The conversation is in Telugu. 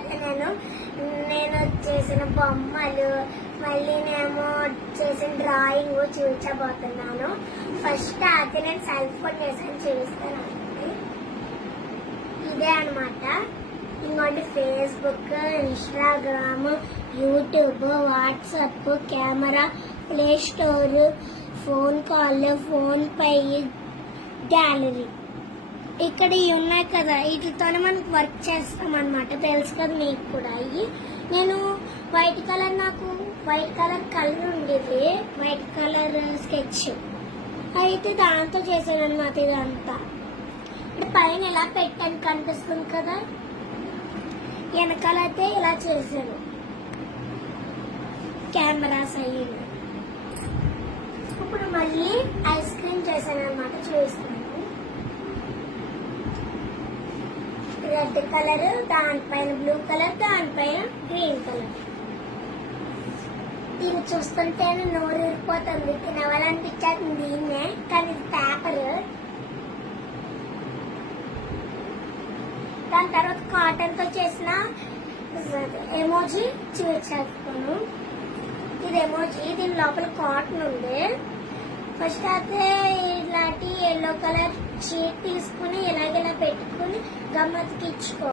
అయితే నేను చేసిన బొమ్మలు మళ్ళీ నేను చేసిన డ్రాయింగ్ చూపించబోతున్నాను. ఫస్ట్ అయితే నేను సెల్ ఫోన్ చేసాను చూపిస్తాను. ఇదే అనమాట. ఇంకోటి Facebook, Instagram, YouTube, WhatsApp, camera, play store, phone call, phone pay, gallery. ఇక్కడ ఇవి ఉన్నాయి కదా, వీటితోనే మనకు వర్క్ చేస్తాం అనమాట. తెలుసు కదా మీకు కూడా. ఇవి నేను వైట్ కలర్, నాకు వైట్ కలర్ ఉండేది, వైట్ కలర్ స్కెచ్ అయితే దాంతో చేశాను అనమాట. ఇదంతా ఇప్పుడు పైన ఇలా పెట్టాను కనిపిస్తుంది కదా, వెనకాలైతే ఇలా చేశాను కెమెరాస్ అయ్యింది. ఇప్పుడు మళ్ళీ ఐస్ క్రీమ్ చేశాను అనమాట. చూస్తున్నాను రెడ్ కలర్, దానిపైన బ్లూ కలర్, దానిపైన గ్రీన్ కలర్. దీన్ని చూస్తుంటేనే నోరు ఊరిపోతుంది, తినవాలనిపించేది దీన్నే. కానీ ఇది పేపర్. దాని తర్వాత కాటన్ తో చేసిన ఎమోజీ చూపించేస్తాను. ఇది ఎమోజీ, దీని లోపల కాటన్ ఉంది. ఫస్ట్ అయితే ఇలాంటి ఎల్లో కలర్ షీట్ తీసుకుని ఇలాగెలా పెట్టుకుని గమ్మత్తుకి ఇచ్చుకో.